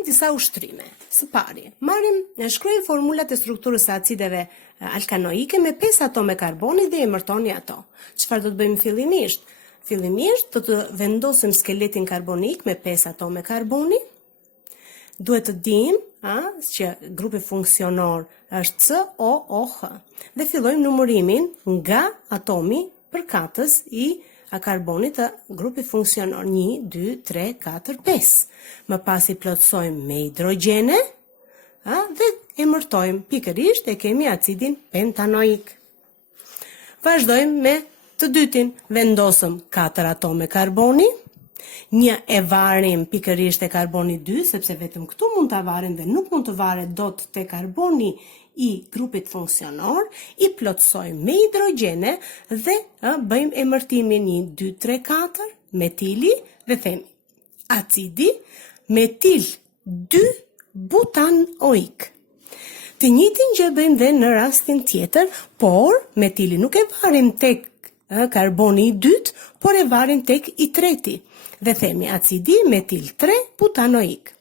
Bëjmë disa ushtrime. Së pari, shkruajmë formulat e strukturës së acideve alkanoike me 5 atome karboni dhe emërtoni ato. Çfarë do të bëjmë fillimisht? Fillimisht do të vendosim skeletin karbonik me 5 atome karboni. Duhet të dimë që grupi funksionor është COOH dhe fillojmë numërimin nga atomi përkatës i karbonit të grupi funksionor 1, 2, 3, 4, 5. Më pas i plotësojmë me hidrogjene dhe emërtojmë pikërisht e kemi acidin pentanoik. Vazhdojmë me të dytin, vendosëm 4 atome karboni, një e varim pikërisht e karboni 2, sepse vetëm këtu mund të varim dhe nuk mund të varet dot te karboni i grupit funksionor, i plotësojmë me hidrogjene dhe bëjmë emërtimin 1, 2, 3, 4, metili dhe themi acidi metil 2 butanoik. Të njëjtin gjë bëjmë dhe në rastin tjetër, por metili nuk e varim tek karboni i dytë, por e varim tek i treti dhe themi acidi metil 3 butanoik.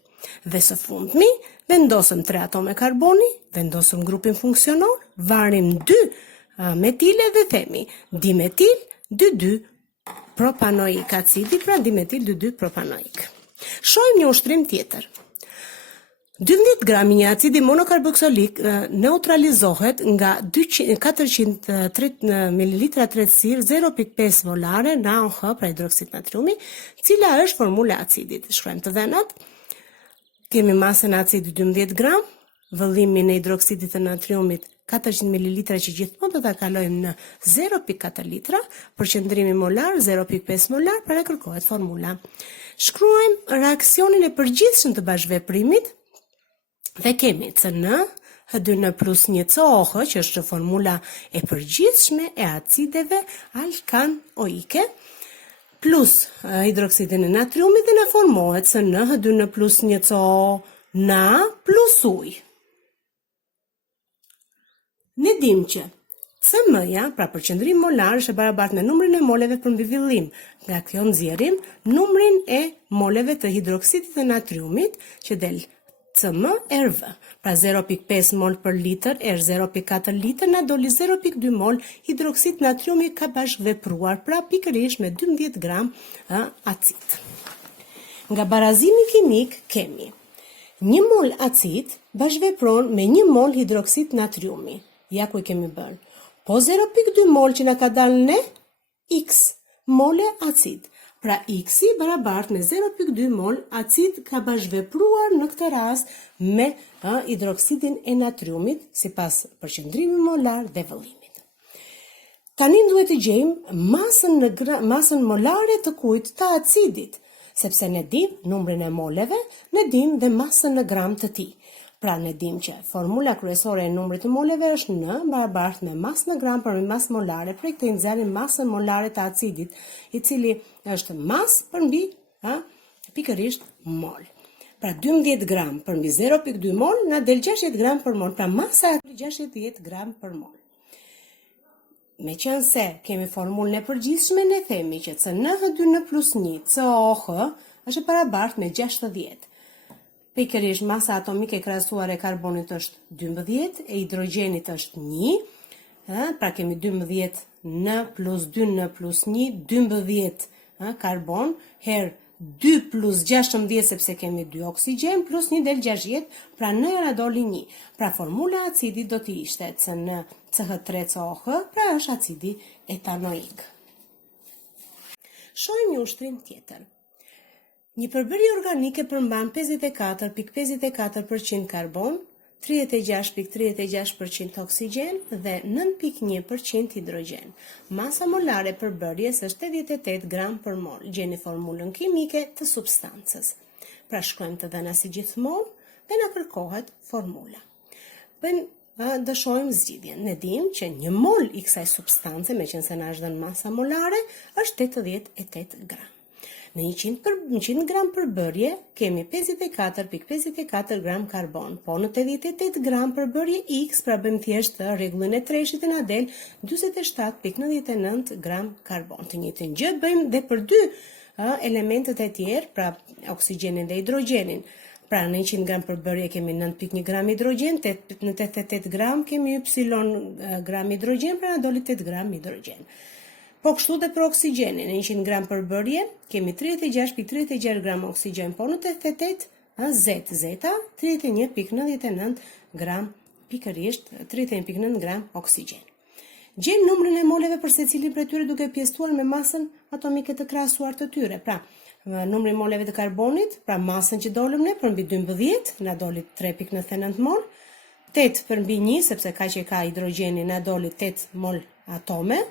Dhe së fundmi, vendosëm 3 atome karboni, vendosëm grupin funksionor, varim 2 metile dhe themi dimetil 2,2 propanoik acidi, pra dimetil 2,2 propanoik. Shohim një ushtrim tjetër. 12 gram një acidi monokarboksolik neutralizohet nga 430 ml tretësirë 0.5 molare NaOH pra hidroksid natriumi, cila është formula e acidit. Shkruajmë të dhenat. Kemi masën e acidit 12 gram, vëllimin e hidroksidit të natriumit 400 ml që gjithmonë do ta kalojmë në 0.4 litra, përqendrimi molar 0.5 molar, pra ne kërkohet formula. Shkruajmë reaksionin e përgjithshëm të bashkëveprimit dhe kemi CN H2N plus 1 COOH, që është formula e përgjithshme e acideve alkanoike, plus hidroksidin e natriumit dhe na formohet CN H2N plus 1 CO na plus ujë. Ne dim që CM-ja, pra përqendrim molar, është e barabartë me numrin e moleve për mbi fillim. Nga kjo nxjerrim numrin e moleve të hidroksidit të natriumit, që del CmRV. Pra 0.5 mol për litër er 0.4 litër na doli 0.2 mol hidroksid natriumi ka bashkëvepruar, pra pikërisht me 12 gram acid. Nga barazimi kimik kemi 1 mol acid bashkëvepron me 1 mol hidroksid natriumi. Ja ku i kemi bërë. Po 0.2 mol që na ka dalë ne, X mole acid. Pra X i barabartë me 0.2 mol acid ka bashkëvepruar në këtë rast me hidroksidin e natriumit sipas përqendrimit molar dhe vëllimit. Tani duhet të gjejmë masën molare të kujt të acidit, sepse ne dim numrin e moleve, ne dim dhe masën në gram të tij. Pra ne dim që formula kryesore e numrit të moleve është N barabartë me masë në gram për me masë molare. Prej këtij nxjerrim masën molare të acidit, i cili është masë për mbi pikërisht mol. Pra 12 gram për mbi 0.2 mol na del 60 gram për mol. Pra masa e 60 gram për mol. Meqense kemi formulën e përgjithshme, ne themi që CnH2n plus 1 COOH është e barabartë me 60. Pikërisht masa atomike e krahasuar e karbonit është 12, e hidrogenit është 1, pra kemi 12 N plus 2N plus 1, 12 karbon, her 2 plus 16 sepse kemi 2 oksigjen, plus 1 del 60, pra në na doli 1. Pra formula e acidit do të ishte CnCH3COH, pra është acidi etanoik. Shohim një ushtrim tjetër. Një përbërje organike përmban 54.54% karbon, 36.36% oksigjen dhe 9.1% hidrogen. Masa molare e përbërjes është 88 gram për mol. Gjeni formulën kimike të substancës. Pra shkruajmë të dhëna si gjithmonë dhe na kërkohet formula. Dëshojmë zgjidhjen. Ne dim që 1 mol i kësaj substance, meqense na është dhënë masa molare, është 88 gram. Në 100 gram përbërje kemi 54.54 gram karbon, po në 88 gram përbërje X, pra bëjmë thjesht rregullin e treshit e na del 47.99 gram karbon. Të njëjtën gjë bëjmë dhe për dy elementet e tjerë, pra oksigjenin dhe hidrogenin. Pra në 100 gram përbërje kemi 9.1 gram hidrogen, në 88 gram kemi y gram hidrogen, pra na doli 8 gram hidrogen. Po kështu dhe për oksigjenin, në 100 gram përbërje kemi 36.36 gram oksigjen, po në 88 zeta 31.99 gram pikërisht 31.9 gram oksigjen. Gjejmë numrin e moleve për secilin prej tyre duke pjesëtuar me masën atomike të krahasuar të tyre. Pra, numri i moleve të karbonit, pra masën që dolëm ne përmbi 12, na doli 3.99 mol, 8 përmbi 1, sepse kaq e ka hidrogjeni, na doli 8 mol atome,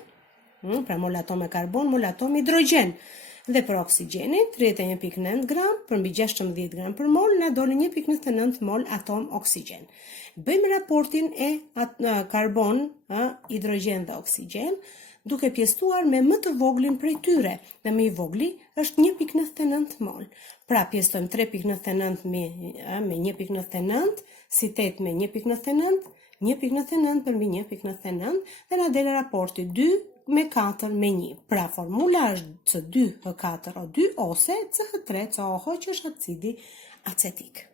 pra mol atome karbon, mol atome hidrogen. Dhe për oksigjenin, 31.9 gram përmbi 16 gram për mol, na doli 1.99 mol atom oksigjen. Bëjmë raportin e karbon, hidrogen dhe oksigjen, duke pjesëtuar me më të voglin prej tyre, dhe më i vogli është 1.99 mol. Pra pjesëtojmë 3.99 me 1.99, si 8 me 1.99, 1.99 përmbi 1.99, dhe na del raporti 2 me 4 me 1. Pra formula është C2H4O2 ose CH3COH që është acidi acetik.